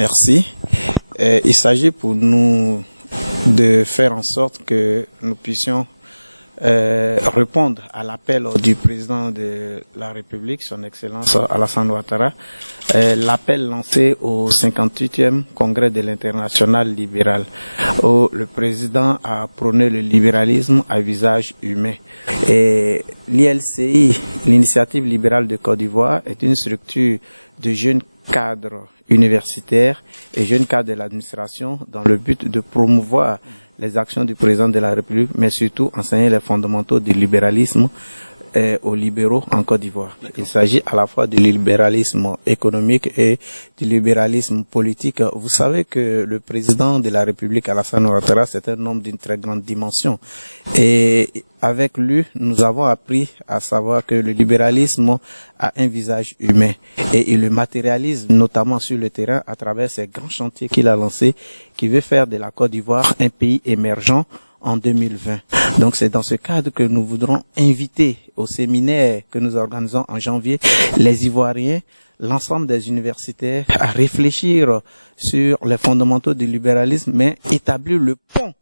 Merci. Il s'agit pour nous de faire en sorte que nous puissions répondre à l'appel du président de la République, son Excellence Alassane Ouattara, l'appel lancé au 58e congrès de l'Internationale libérale, où le président a prôné le libéralisme à visage humain. Et l'ILCI, l'Initiative libérale de Côte d'Ivoire, est une structure de jeunes cadres universitaires et jeunes cadres de l'administration dans le but de promouvoir les actions du président de la République, mais surtout enseigner les fondamentaux du libéralisme aux libéraux en Côte d'Ivoire. Il s'agit à la fois du libéralisme économique et du libéralisme politique. Vous savez que le président de la République, Alassane Ouattara, c'est un homme d'une très grande dimension. Et avec lui, nous avons appris à savoir que le libéralisme a un visage humain et il le matérialise notamment sur le terrain à travers ces grands chantiers qu'il a lancés, qui veut faire de la Côte d'Ivoire un pays émergent en 2020. Donc c'est dans ce cadre que nous voudrons inviter au séminaire que nous organisons en janvier les Ivoiriens, l'ensemble des universitaires à réfléchir sur les fondamentaux du libéralisme, mais établir le pont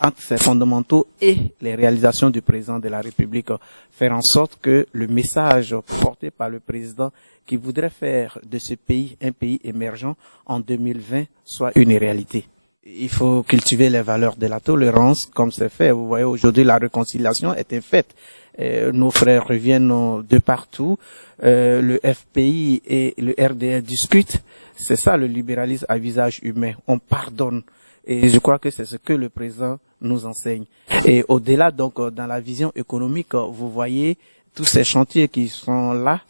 entre ces fondamentaux et les réalisations du président de la République, faire en sorte que le message porté par le président qui voudrait faire de ce pays un pays émergent en 2020 soit une réalité. Il faut cultiver les valeurs de la tolérance, comme c'est fait. Vous voyez, aujourd'hui, la réconciliation était faite. Nos frères reviennent de partout. Le FPI et le RDR discutent. C'est ça le libéralisme à visage humain. On pardonne. Et je crois que c'est ce que le président nous enseigne. Et au-delà, donc, dans la vision économique, vous voyez tous ces chantiers qui sont là.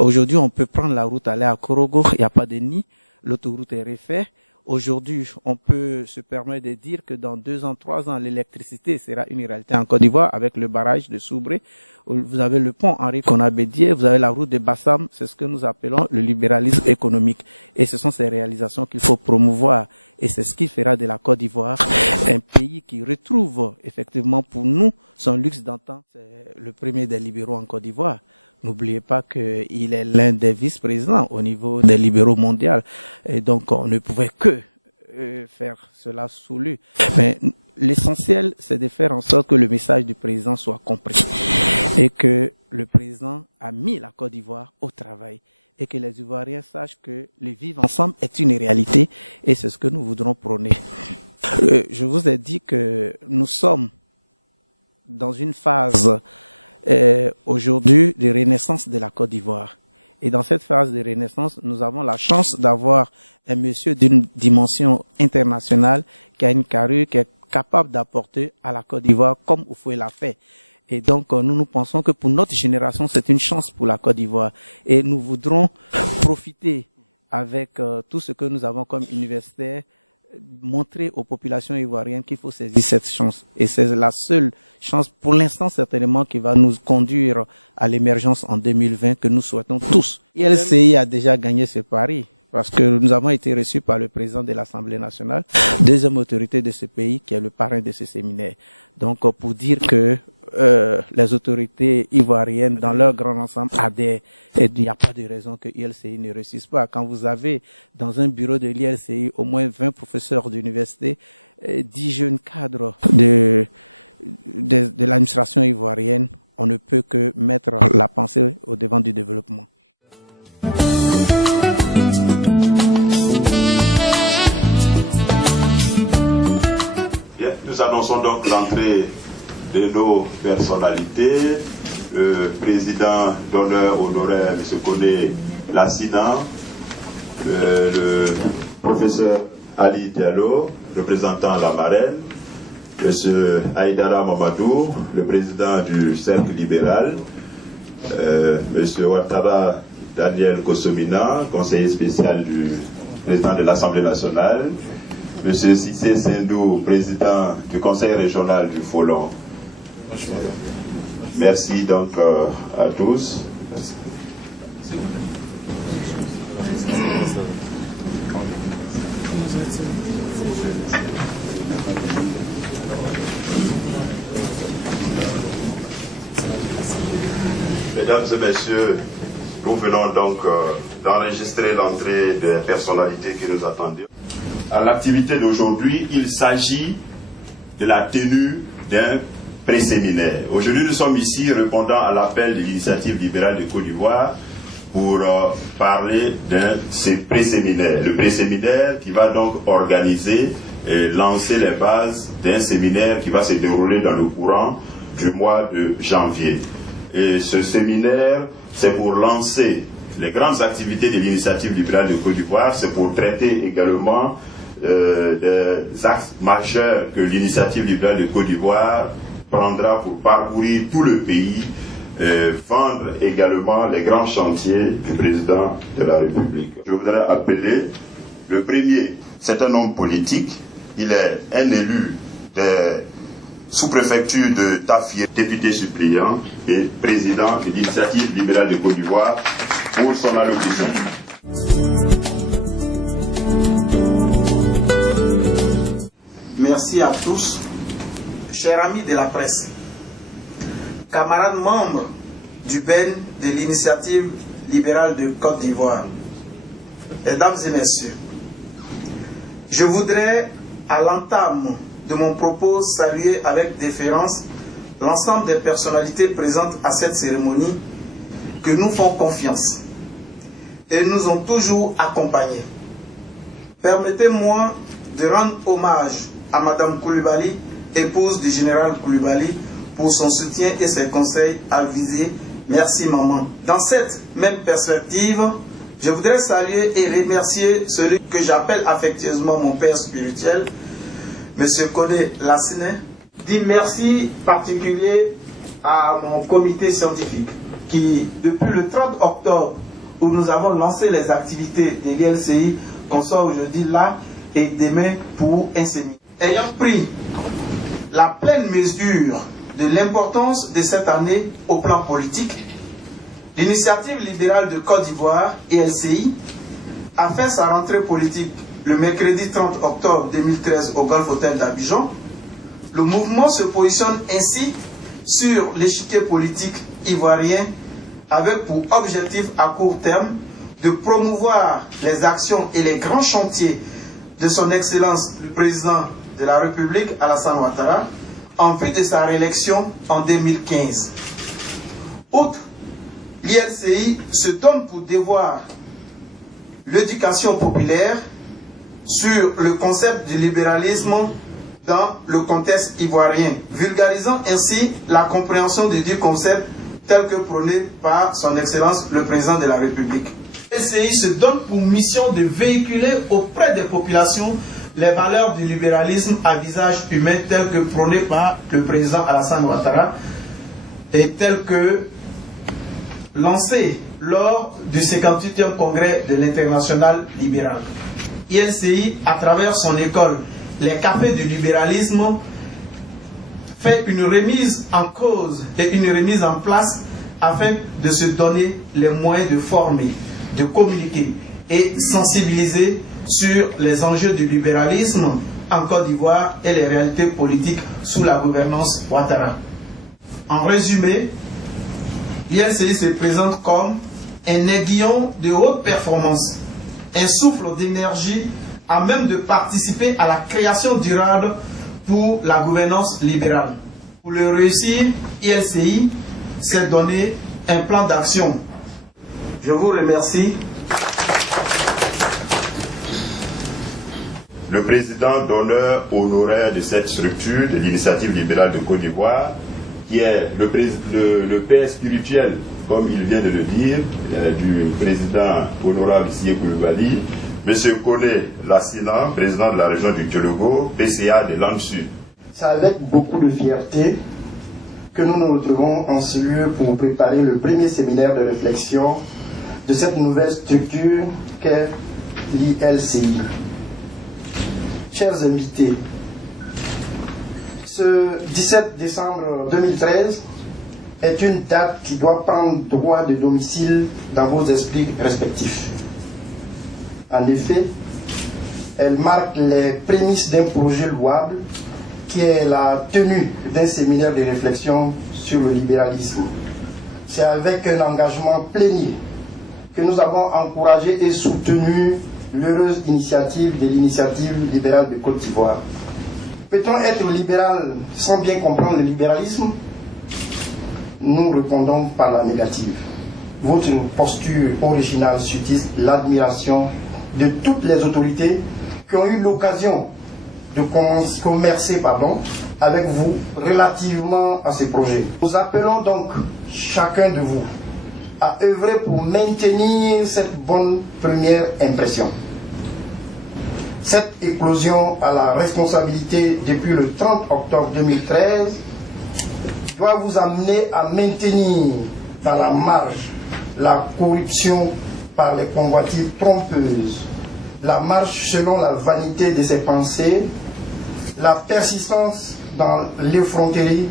Aujourd'hui, on peut prendre la route, aller à Korogo. Il n'y a pas de nid. L'autoroute est refaite. Aujourd'hui, on peut se permettre de dire que dans 2 ans, 3 ans, l'électricité sera une réalité en Côte d'Ivoire avec le barrage de Soubré. Vous avez le pont Henri Konabédié, vous avez la route de Bassam, c'est ce que nous appelons le libéralisme économique. Et ce sont ces réalisations qu'il faut promouvoir. Et c'est ce qui fera de la Côte d'Ivoire un pays qui retrouve effectivement pour nous son luxe d'antan. C'est le premier des libéraux en Côte d'Ivoire. N'oubliez pas qu'il est l'un des vice-présidents au niveau des libéraux mondiaux. Et donc, on ne pouvait que faire cela sous lui. Mais l'essentiel, c'est de faire en sorte que le message du président soit compris. Et que le président a mis la Côte d'Ivoire au travail. Et que les Ivoiriens sachent que le vivre ensemble est une réalité. Et c'est ce que nous voudrons prôner. Je vous ai dit que nous sommes dans une phase aujourd'hui de renaissance de la Côte d'Ivoire. Et dans cette phase de renaissance, nous avons la chance d'avoir un monsieur d'une dimension internationale qui a une carrure, qui est capable d'apporter à la Côte d'Ivoire comme Houphouët l'a fait. Et donc, nous pensons que pour notre génération, c'est une chance pour la Côte d'Ivoire. Et nous voudrons profiter avec tout ce que nous avons comme universitaires, montrer aux populations ivoiriennes qu'il faut saisir cette chance. Et c'est la seule chance, pour l'instant certainement, qui va nous conduire à l'émergence en 2020 que nous souhaitons tous. ILCI a déjà gagné ce pari parce que nous avons été reçus par le président de l'Assemblée nationale, deuxième autorité de ce pays qui est le parrain de ce séminaire. Donc pour dire que les autorités ivoiriennes dans leur grand ensemble adhèrent et il n'y a pas de raison que l'ILCI ne réussisse pas. Quand vous avez dans un bureau de l'ILCI au moins 20 professeurs d'université, 10 jeunes cadres de l'administration ivoirienne, on ne peut que mettre la pensée au devant du développement. Bien, nous annonçons donc l'entrée de nos personnalités. Le président d'honneur honoraire, M. Koné Lassidan, le professeur Ali Diallo, représentant la marraine, M. Aïdara Mamadou, le président du Cercle libéral, M. Ouattara Daniel Kosomina, conseiller spécial du président de l'Assemblée nationale, M. Cissé Sindou, président du conseil régional du Folon. Merci donc à tous. Merci. Mesdames et messieurs, Nous venons donc d'enregistrer l'entrée des personnalités qui nous attendaient. À l'activité d'aujourd'hui, il s'agit de la tenue d'un pré-séminaire. Aujourd'hui, nous sommes ici répondant à l'appel de l'initiative libérale de Côte d'Ivoire pour parler de ce pré-séminaire. Le pré-séminaire qui va donc organiser et lancer les bases d'un séminaire qui va se dérouler dans le courant du mois de janvier. Et ce séminaire, c'est pour lancer les grandes activités de l'initiative libérale de Côte d'Ivoire, c'est pour traiter également des axes majeurs que l'initiative libérale de Côte d'Ivoire prendra pour parcourir tout le pays, vendre également les grands chantiers du président de la République. Je voudrais appeler le premier, c'est un homme politique, il est un élu des sous-préfecture de Tafié, député suppléant et président de l'initiative libérale de Côte d'Ivoire pour son allocution. Merci à tous, chers amis de la presse, camarades membres du BEN de l'initiative libérale de Côte d'Ivoire, mesdames et messieurs, je voudrais à l'entame de mon propos saluer avec déférence l'ensemble des personnalités présentes à cette cérémonie que nous font confiance et nous ont toujours accompagnés. Permettez-moi de rendre hommage à Madame Koulibaly, épouse du général Koulibaly, pour son soutien et ses conseils avisés. Merci maman. Dans cette même perspective, je voudrais saluer et remercier celui que j'appelle affectueusement mon père spirituel, Monsieur Koné Lassiné. Dis merci particulier à mon comité scientifique qui, depuis le 30 octobre, où nous avons lancé les activités de l'ILCI, qu'on soit aujourd'hui là et demain pour un séminaire. Ayant pris la pleine mesure de l'importance de cette année au plan politique, l'initiative libérale de Côte d'Ivoire, ILCI, a fait sa rentrée politique le mercredi 30 octobre 2013 au Golf Hotel d'Abidjan. Le mouvement se positionne ainsi sur l'échiquier politique ivoirien avec pour objectif à court terme de promouvoir les actions et les grands chantiers de son Excellence le Président de la République, Alassane Ouattara, en vue de sa réélection en 2015. Outre, l'ILCI se donne pour devoir l'éducation populaire sur le concept du libéralisme dans le contexte ivoirien, vulgarisant ainsi la compréhension du dit concept tel que prôné par son Excellence le Président de la République. L'ILCI se donne pour mission de véhiculer auprès des populations les valeurs du libéralisme à visage humain tel que prôné par le Président Alassane Ouattara et tel que lancé lors du 58e congrès de l'Internationale libérale. ILCI, à travers son école, les cafés du libéralisme, fait une remise en cause et une remise en place afin de se donner les moyens de former, de communiquer et sensibiliser sur les enjeux du libéralisme en Côte d'Ivoire et les réalités politiques sous la gouvernance Ouattara. En résumé, l'ILCI se présente comme un aiguillon de haute performance, un souffle d'énergie à même de participer à la création durable pour la gouvernance libérale. Pour le réussir, ILCI s'est donné un plan d'action. Je vous remercie. Le président d'honneur honoraire de cette structure de l'initiative libérale de Côte d'Ivoire, qui est le père spirituel, comme il vient de le dire, du président honorable Sié Koulibaly, M. Koné Lassiné, président de la région du Djologo, PCA de Langue Sud. C'est avec beaucoup de fierté que nous nous retrouvons en ce lieu pour préparer le premier séminaire de réflexion de cette nouvelle structure qu'est l'ILCI. Chers invités, ce 17 décembre 2013 est une date qui doit prendre droit de domicile dans vos esprits respectifs. En effet, elle marque les prémices d'un projet louable qui est la tenue d'un séminaire de réflexion sur le libéralisme. C'est avec un engagement plénier que nous avons encouragé et soutenu l'heureuse initiative de l'initiative libérale de Côte d'Ivoire. Peut-on être libéral sans bien comprendre le libéralisme? Nous répondons par la négative. Votre posture originale suscite l'admiration de toutes les autorités qui ont eu l'occasion de commercer avec vous relativement à ce projet. Nous appelons donc chacun de vous à œuvrer pour maintenir cette bonne première impression. Cette éclosion à la responsabilité depuis le 30 octobre 2013 doit vous amener à maintenir dans la marge la corruption par les convoitises trompeuses, la marche selon la vanité de ses pensées, la persistance dans l'effronterie,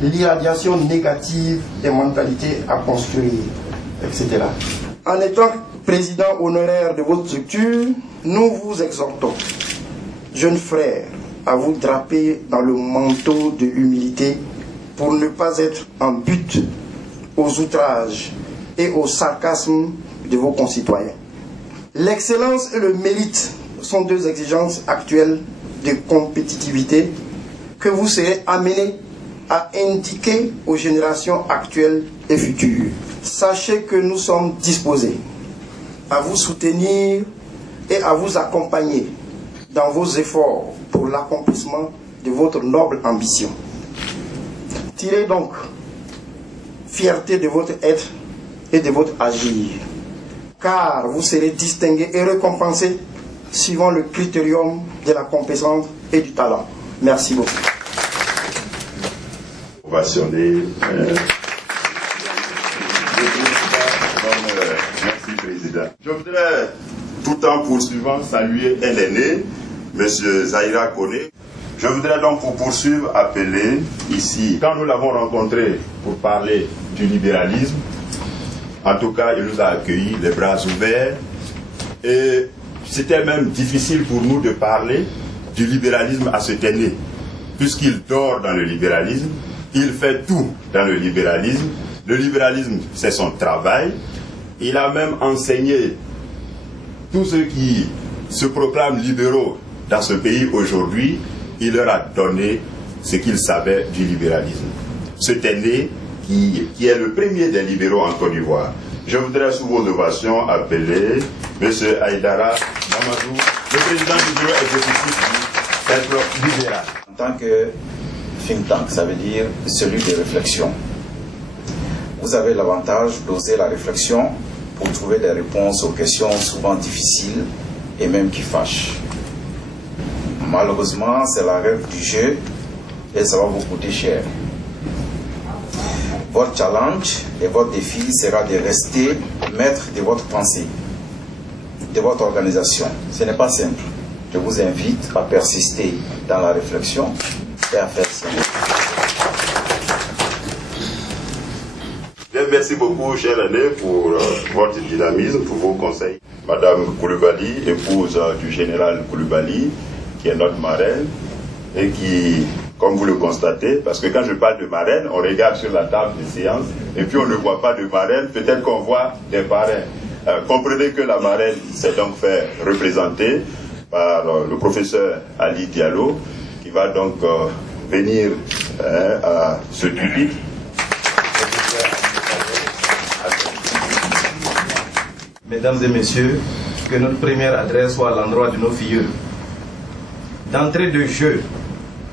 l'irradiation négative des mentalités à construire, etc. En étant président honoraire de votre structure, nous vous exhortons, jeunes frères, à vous draper dans le manteau de l'humilité pour ne pas être en butte aux outrages et au sarcasme de vos concitoyens. L'excellence et le mérite sont deux exigences actuelles de compétitivité que vous serez amenés à indiquer aux générations actuelles et futures. Sachez que nous sommes disposés à vous soutenir et à vous accompagner dans vos efforts pour l'accomplissement de votre noble ambition. Tirez donc fierté de votre être et de votre agir, car vous serez distingués et récompensés suivant le critérium de la compétence et du talent. Merci beaucoup. Merci, Président. Je voudrais, tout en poursuivant, saluer un aîné, M. Zahira Kone. Je voudrais donc, pour poursuivre, appeler ici, quand nous l'avons rencontré pour parler du libéralisme, en tout cas, il nous a accueillis les bras ouverts, et c'était même difficile pour nous de parler du libéralisme à cet aîné, puisqu'il dort dans le libéralisme, il fait tout dans le libéralisme, c'est son travail, il a même enseigné tous ceux qui se proclament libéraux dans ce pays aujourd'hui, il leur a donné ce qu'ils savaient du libéralisme. Cet aîné qui est le premier des libéraux en Côte d'Ivoire. Je voudrais, sous vos ovations, appeler M. Aïdara Mamadou, le président du bureau exécutif du Centre libéral. En tant que think tank, ça veut dire celui de réflexion. Vous avez l'avantage d'oser la réflexion pour trouver des réponses aux questions souvent difficiles et même qui fâchent. Malheureusement, c'est la règle du jeu et ça va vous coûter cher. Votre challenge et votre défi sera de rester maître de votre pensée, de votre organisation. Ce n'est pas simple. Je vous invite à persister dans la réflexion et à faire ça. Merci beaucoup, cher aîné, pour votre dynamisme, pour vos conseils. Madame Koulibaly, épouse du général Koulibaly, qui est notre marraine, et qui, comme vous le constatez, parce que quand je parle de marraine, on regarde sur la table des séances, et puis on ne voit pas de marraine, peut-être qu'on voit des parrains. Comprenez que la marraine s'est donc fait représenter par le professeur Ali Diallo, qui va donc venir à ce pupitre. Mesdames et messieurs, que notre première adresse soit à l'endroit de nos filles. D'entrée de jeu,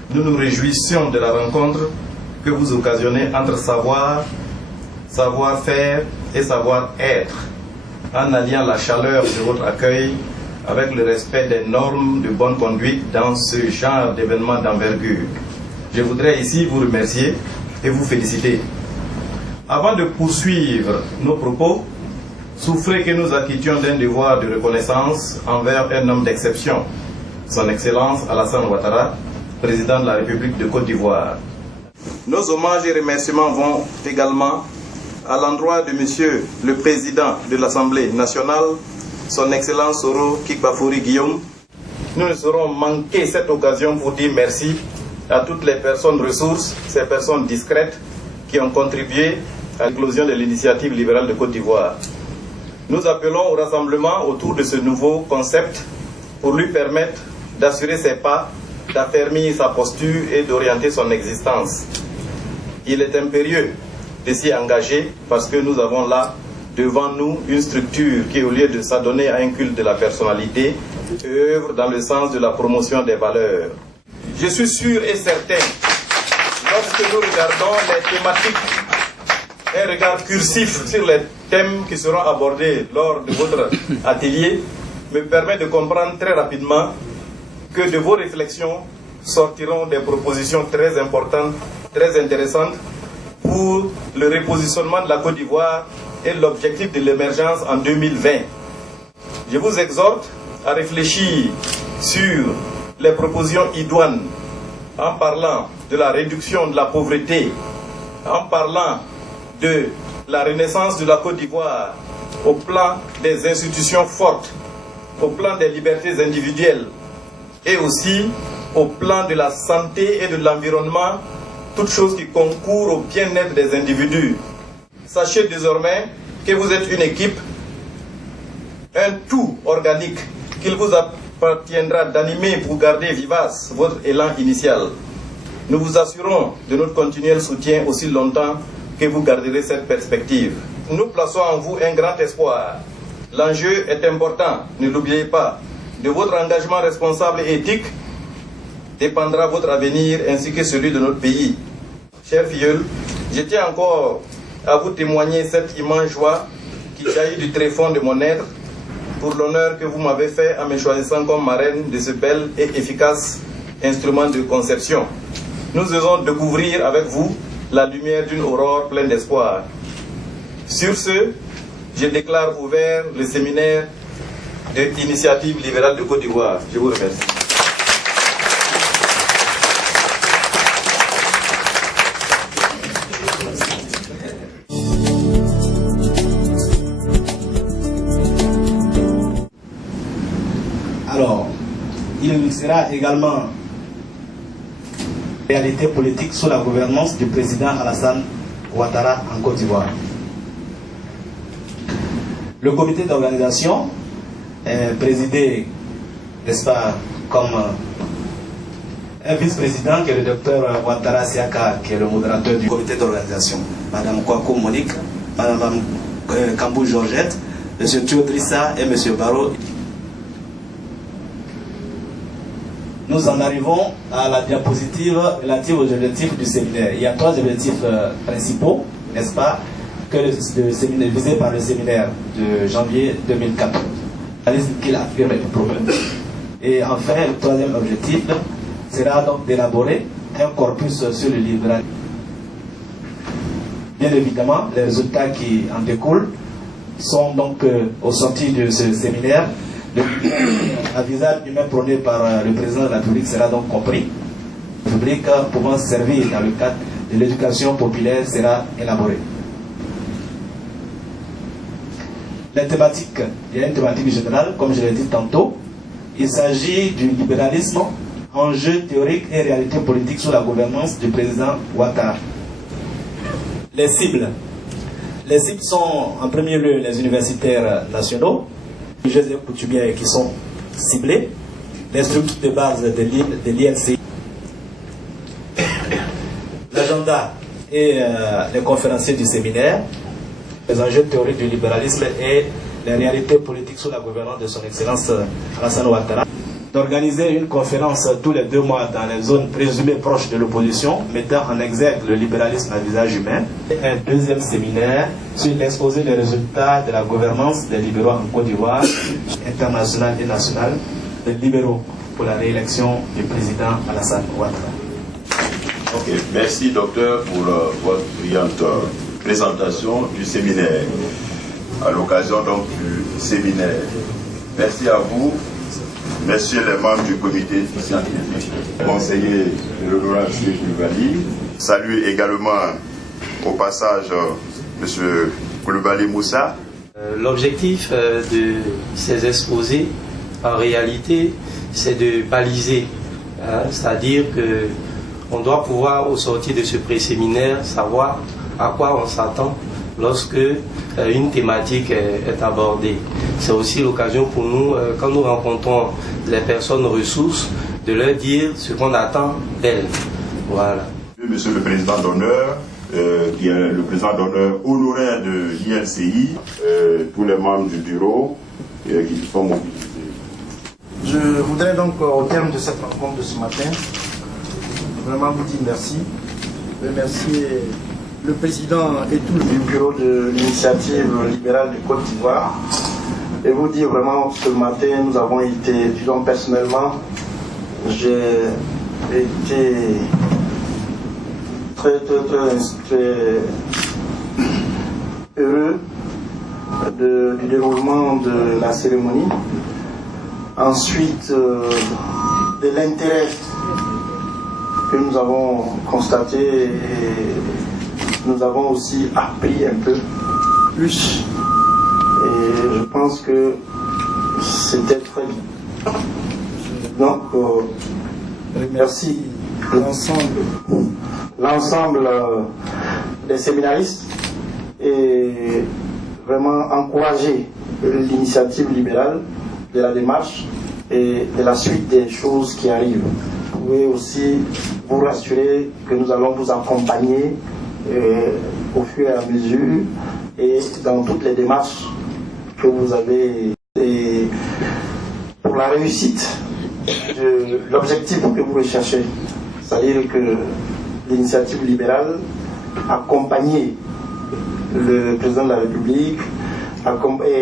nous nous réjouissons de la rencontre que vous occasionnez entre savoir, savoir-faire et savoir-être, en alliant la chaleur de votre accueil avec le respect des normes de bonne conduite dans ce genre d'événement d'envergure. Je voudrais ici vous remercier et vous féliciter. Avant de poursuivre nos propos, souffrez que nous acquittions d'un devoir de reconnaissance envers un homme d'exception, Son Excellence Alassane Ouattara, président de la République de Côte d'Ivoire. Nos hommages et remerciements vont également à l'endroit de Monsieur le Président de l'Assemblée nationale, Son Excellence Soro Kikbafouri Guillaume. Nous ne saurons manquer cette occasion pour dire merci à toutes les personnes ressources, ces personnes discrètes qui ont contribué à l'éclosion de l'initiative libérale de Côte d'Ivoire. Nous appelons au rassemblement autour de ce nouveau concept pour lui permettre d'assurer ses pas, d'affermir sa posture et d'orienter son existence. Il est impérieux de s'y engager parce que nous avons là devant nous une structure qui, au lieu de s'adonner à un culte de la personnalité, œuvre dans le sens de la promotion des valeurs. Je suis sûr et certain, lorsque nous regardons les thématiques, un regard cursif sur les thèmes qui seront abordés lors de votre atelier me permet de comprendre très rapidement que de vos réflexions sortiront des propositions très importantes, très intéressantes pour le repositionnement de la Côte d'Ivoire et l'objectif de l'émergence en 2020. Je vous exhorte à réfléchir sur les propositions idoines en parlant de la réduction de la pauvreté, en parlant de la renaissance de la Côte d'Ivoire au plan des institutions fortes, au plan des libertés individuelles et aussi au plan de la santé et de l'environnement, toutes choses qui concourent au bien-être des individus. Sachez désormais que vous êtes une équipe, un tout organique, qu'il vous appartiendra d'animer pour garder vivace votre élan initial. Nous vous assurons de notre continuel soutien aussi longtemps que vous garderez cette perspective. Nous plaçons en vous un grand espoir. L'enjeu est important, ne l'oubliez pas. De votre engagement responsable et éthique dépendra votre avenir ainsi que celui de notre pays. Chers filleuls, je tiens encore à vous témoigner cette immense joie qui jaillit du tréfonds de mon être pour l'honneur que vous m'avez fait en me choisissant comme marraine de ce bel et efficace instrument de conception. Nous osons découvrir avec vous la lumière d'une aurore pleine d'espoir. Sur ce, je déclare ouvert le séminaire de l'Initiative libérale de Côte d'Ivoire. Je vous remercie. Alors, il sera également réalité politique sous la gouvernance du président Alassane Ouattara en Côte d'Ivoire. Le comité d'organisation est présidé, n'est-ce pas, comme un vice-président qui est le docteur Ouattara Siaka, qui est le modérateur du comité d'organisation. Madame Kouakou Monique, Madame Kambou Georgette, M. Thiodrissa et M. Barreau. Nous en arrivons à la diapositive relative aux objectifs du séminaire. Il y a 3 objectifs principaux, n'est-ce pas, que le séminaire, visé par le séminaire de janvier 2004. La liste qu'il affirme est le problème. Et enfin, le 3e objectif sera donc d'élaborer un corpus sur le libéralisme. Bien évidemment, les résultats qui en découlent sont donc au sorti de ce séminaire. Le visage humain prôné par le président de la République sera donc compris. Le public pouvant servir dans le cadre de l'éducation populaire sera élaboré. Les thématiques, il y a une thématique générale, comme je l'ai dit tantôt. Il s'agit du libéralisme, enjeux théoriques et réalité politique sous la gouvernance du président Ouattara. Les cibles. Les cibles sont en premier lieu les universitaires nationaux, les jeunes et coutumiers qui sont ciblés, les structures de base de l'ILC, l'agenda et les conférenciers du séminaire, les enjeux théoriques du libéralisme et les réalités politiques sous la gouvernance de son Excellence Alassane Ouattara. D'organiser une conférence tous les 2 mois dans les zones présumées proches de l'opposition, mettant en exergue le libéralisme à visage humain. Et un 2e séminaire sur l'exposé des résultats de la gouvernance des libéraux en Côte d'Ivoire, international et national, des libéraux pour la réélection du président Alassane Ouattara. Ok, merci docteur pour votre brillante présentation du séminaire. À l'occasion donc du séminaire, merci à vous. Messieurs les membres du comité scientifique, conseiller de l'honorable M. Koulibaly, salue également au passage M. Koulibaly Moussa. L'objectif de ces exposés, en réalité, c'est de baliser, c'est-à-dire qu'on doit pouvoir, au sortir de ce pré-séminaire, savoir à quoi on s'attend lorsque une thématique est abordée. C'est aussi l'occasion pour nous, quand nous rencontrons les personnes ressources, de leur dire ce qu'on attend d'elles. Voilà. Monsieur le Président d'honneur, qui est le Président d'honneur honoraire de l'ILCI, tous les membres du bureau qui sont mobilisés. Je voudrais donc, au terme de cette rencontre de ce matin, vraiment vous dire merci. Remercier le président et tout le bureau de l'initiative libérale du Côte d'Ivoire. Et vous dire vraiment ce matin, nous avons été, disons personnellement, j'ai été très heureux du déroulement de la cérémonie. Ensuite, de l'intérêt que nous avons constaté et nous avons aussi appris un peu plus. Et je pense que c'était très bien. Donc, remercie l'ensemble des séminaristes et vraiment encourager l'initiative libérale de la démarche et de la suite des choses qui arrivent. Vous pouvez aussi vous rassurer que nous allons vous accompagner au fur et à mesure et dans toutes les démarches que vous avez et pour la réussite de l'objectif que vous recherchez. C'est-à-dire que l'initiative libérale accompagner le président de la République,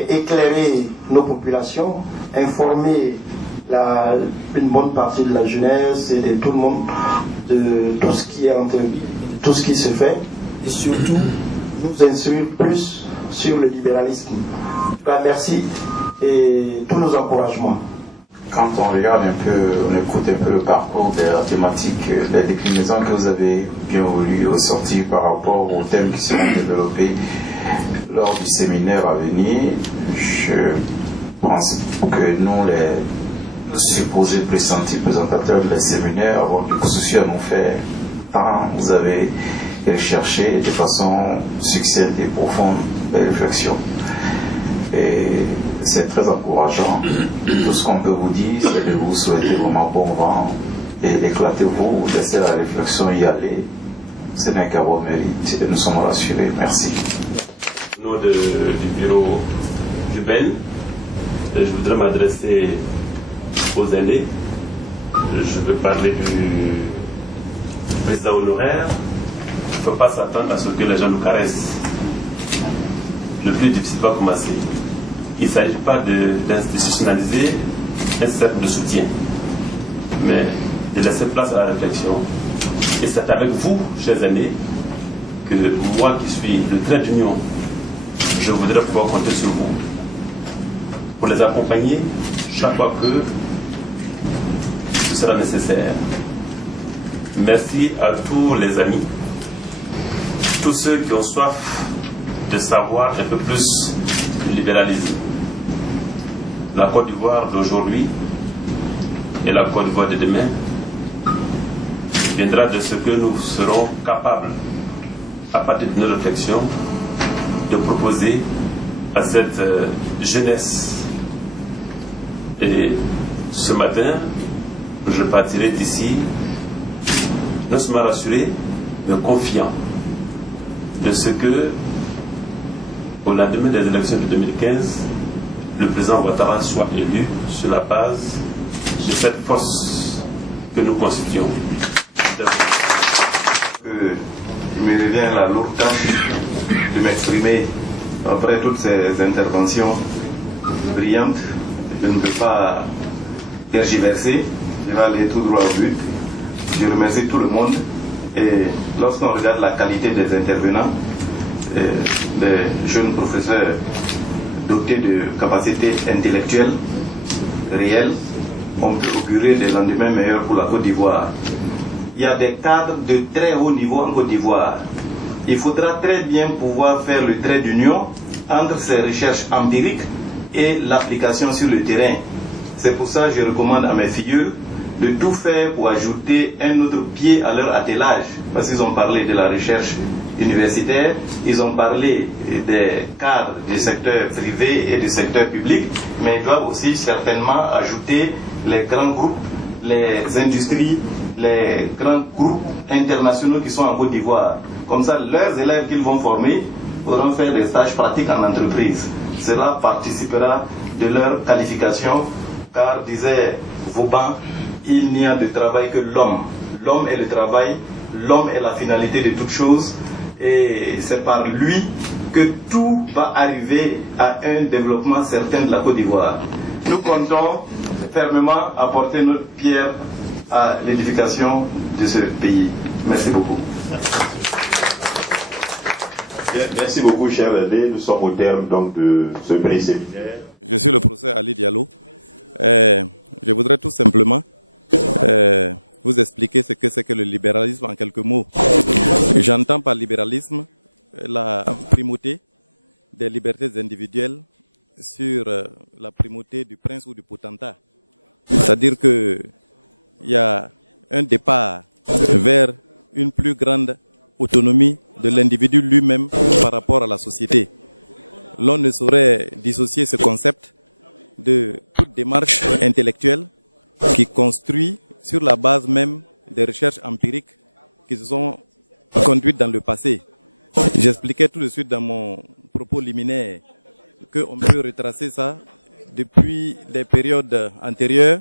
éclairer nos populations, informer une bonne partie de la jeunesse et de tout le monde de tout ce qui est tout ce qui se fait, et surtout nous instruire plus sur le libéralisme. Merci et tous nos encouragements. Quand on regarde un peu, on écoute un peu le parcours des thématiques, les déclinaisons que vous avez bien voulu ressortir par rapport aux thèmes qui seront développés lors du séminaire à venir, je pense que nous, les supposés pressentis présentateurs des séminaires, avons beaucoup souci à nous faire tant vous avez recherché de façon succincte et profonde les réflexions. Et c'est très encourageant. Tout ce qu'on peut vous dire, c'est de vous souhaiter vraiment bon vent et éclatez-vous, laissez la réflexion y aller. Ce n'est qu'à vos mérites et nous sommes rassurés. Merci. Au nom du bureau du BEN, je voudrais m'adresser aux aînés. Je veux parler du président honoraire. Il ne faut pas s'attendre à ce que les gens nous caressent. Le plus difficile va commencer. Il ne s'agit pas d'institutionnaliser un cercle de soutien, mais de laisser place à la réflexion. Et c'est avec vous, chers aînés, que moi qui suis le trait d'union, je voudrais pouvoir compter sur vous pour les accompagner chaque fois que ce sera nécessaire. Merci à tous les amis, tous ceux qui ont soif de savoir un peu plus du libéralisme. La Côte d'Ivoire d'aujourd'hui et la Côte d'Ivoire de demain viendra de ce que nous serons capables, à partir de nos réflexions, de proposer à cette jeunesse. Et ce matin, je partirai d'ici non seulement rassuré, mais confiant de ce que, au lendemain des élections de 2015, le président Ouattara soit élu sur la base de cette force que nous constituons. Il me revient la lourde tâche de m'exprimer après toutes ces interventions brillantes. Je ne peux pas tergiverser, je vais aller tout droit au but. Je remercie tout le monde et lorsqu'on regarde la qualité des intervenants, des jeunes professeurs dotés de capacités intellectuelles réelles, on peut augurer des lendemains meilleurs pour la Côte d'Ivoire. Il y a des cadres de très haut niveau en Côte d'Ivoire. Il faudra très bien pouvoir faire le trait d'union entre ces recherches empiriques et l'application sur le terrain. C'est pour ça que je recommande à mes filles de tout faire pour ajouter un autre pied à leur attelage, parce qu'ils ont parlé de la recherche universitaires, ils ont parlé des cadres du secteur privé et du secteur public, mais ils doivent aussi certainement ajouter les grands groupes, les industries, les grands groupes internationaux qui sont en Côte d'Ivoire. Comme ça, leurs élèves qu'ils vont former pourront faire des stages pratiques en entreprise. Cela participera de leur qualification, car, disait Vauban, il n'y a de travail que l'homme. L'homme est le travail, l'homme est la finalité de toute chose, et c'est par lui que tout va arriver à un développement certain de la Côte d'Ivoire. Nous comptons fermement apporter notre pierre à l'édification de ce pays. Merci beaucoup. Merci beaucoup, cher Aidé. Nous sommes au terme donc de ce pré-séminaire. Je suis le professeur Ali Diallo. Je voudrais tout simplement vous expliquer ce que c'est que le libéralisme en quelques mots. J'entends par libéralisme la primauté des libertés individuelles sur la primauté du prince ou du potentat. C'est-à-dire que il y a un départ vers une plus grande autonomie de l'individu lui-même par rapport à la société. L'on ne saurait dissocier ce concept de toute démarche intellectuelle qui construit sur la base même des recherches empiriques qui se sont conduites dans le passé. J'expliquais tout de suite dans mon propos liminaire qu'on peut retracer ça depuis les périodes antérieures,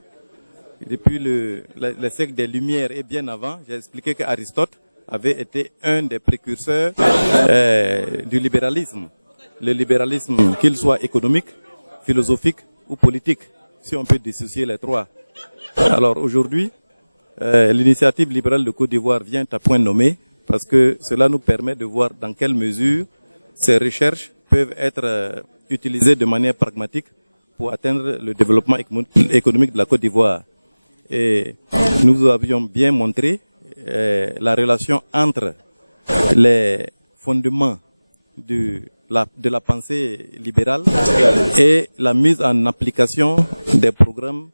depuis les siècles des Lumières et bien avant. J'ai expliqué qu'Aristote avait été un des précurseurs du libéralisme. Le libéralisme, qu'il soit économique, philosophique ou politique, si on peut dissocier les trois. Alors aujourd'hui, l'initiative libérale de Côte d'Ivoire vient à point nommé parce que cela nous permet de voir dans quelle mesure ces recherches peuvent être utilisées de manière pragmatique pour atteindre le développement économique de la Côte d'Ivoire. Et nous avions bien montré la relation entre les fondements de la pensée libérale et la mise en application des programmes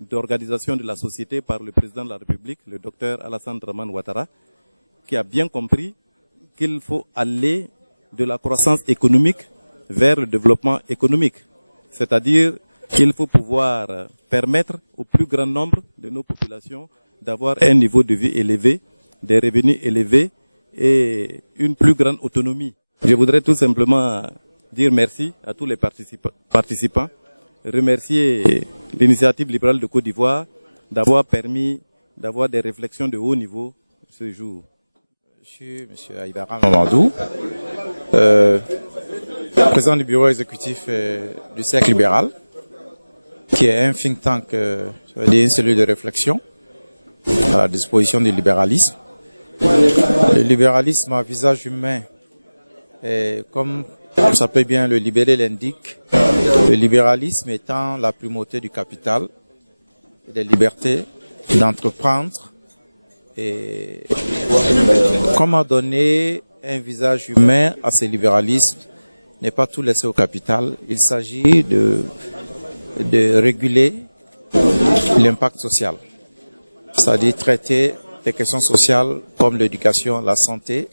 d'organisation de la société par le président de la République, le docteur Alassane Dramane Ouattara, qui a bien compris qu'il faut aller de la croissance économique vers le développement économique. C'est-à-dire qu'il faut pouvoir permettre au plus grand nombre de nos populations d'avoir un niveau de vie élevé, des revenus élevés et une plus grande autonomie. Je voudrais tout simplement dire merci à tous les participants, remercier l'initiative libérale de Côte d'Ivoire d'avoir permis d'avoir des réflexions de haut niveau ce jour. Je suis M. Aïdara Mamadou, président du bureau exécutif du Cercle libéral, qui est un think tank, une cellule de réflexion à la disposition du libéralisme. Le libéralisme à visage humain, comme ça s'appelle bien le libéré l'indique, le libéralisme étant la primauté du capital et des libertés d'entreprendre et comment donner un visage humain à ce libéralisme n'est pas tout laissé au capital. Il s'agit de réguler l'impact social, c'est-à-dire traiter des questions sociales comme l'éducation, la santé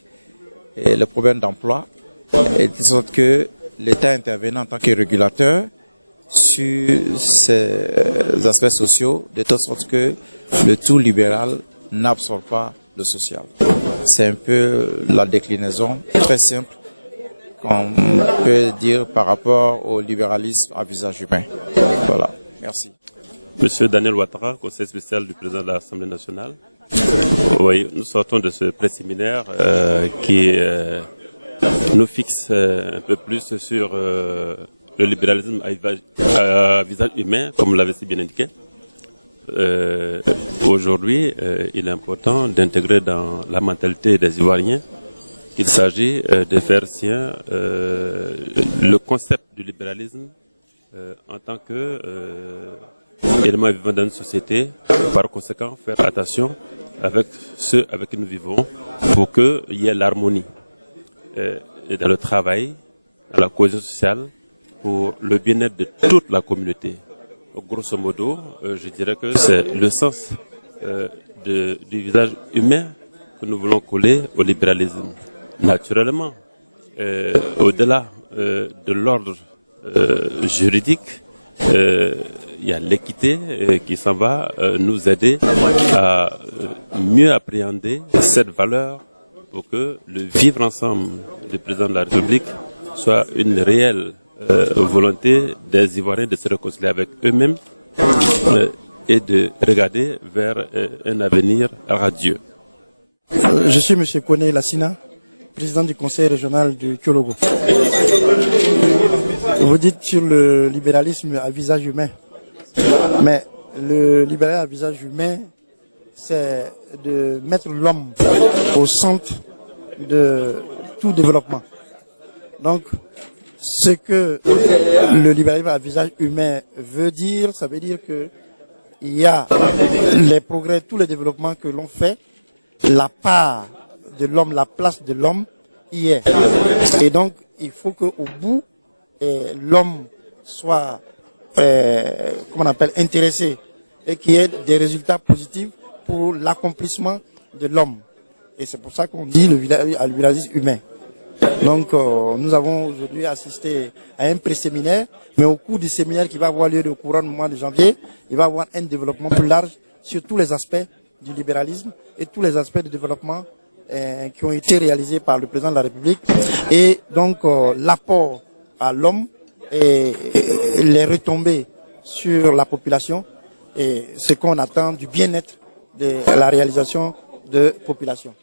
et le problème d'emploi, et de sorte que l'État intervenant en tant que régulateur sur ces aspects sociaux, de telle sorte que le tout libéral n'absorbe pas le social. C'est un peu la déclinaison très simple qu'on peut dire par rapport au libéralisme à visage humain. Voilà, merci. Monsieur Daniel Ouattara, conseiller spécial du président de l'Assemblée nationale. Oui, nous sortons de ce pré-séminaire qui nous fixe un peu plus sur le libéralisme à visage humain, comme vous l'avez si bien indiqué. Aujourd'hui, il est important d'intégrer dans la mentalité des Ivoiriens qu'il s'agit de faire sien le concept du libéralisme en tant que élément vivant dans une société, par conséquent faire attention avec ceux avec qui nous vivons pour qu'il y ait l'harmonie dans le travail, dans la cohésion sociale, pour le bien-être de toute la communauté. Grosso modo, je dirais que c'est le sens du visage humain que nous voulons coller au libéralisme. naturellement, au-delà de l'ordre juridique, il y a l'équité qui s'en va nous aider à mieux appréhender cette valeur pour que le vivre ensemble du président de la République soit une réelle volonté des Ivoiriens de se réconcilier avec eux-mêmes et de regarder vers un avenir radieux. Je suis M. Kone Lassina, président du conseil régional du Kyologo. Vous dites sur le libéralisme à visage humain, mais le libéralisme à visage humain, c'est de mettre l'homme au centre de tout développement. Donc, ce que le libéralisme à visage humain veut dire, ça veut dire que il y a les progrès, tous les développements que l'on fait, la part de l'homme, la place de l'homme y est. Et donc, il faut qu'au bout, l'homme soit, comment on appelle, intéressé et qu'il y ait des résultats positifs pour l'accomplissement de l'homme. Et c'est pour ça qu'on dit le libéralisme humain. Donc, nous avons aujourd'hui assisté à un pré-séminaire, mais au cours du séminaire qui va avoir lieu au courant du mois de janvier, il va y avoir un développement plus large sur tous les aspects du libéralisme et tous les aspects de développement qui ont été réalisés par le président de la République. Et donc, l'apport à l'homme et les retombées sur la population et ce qu'on attend du bien-être de la réalisation de population.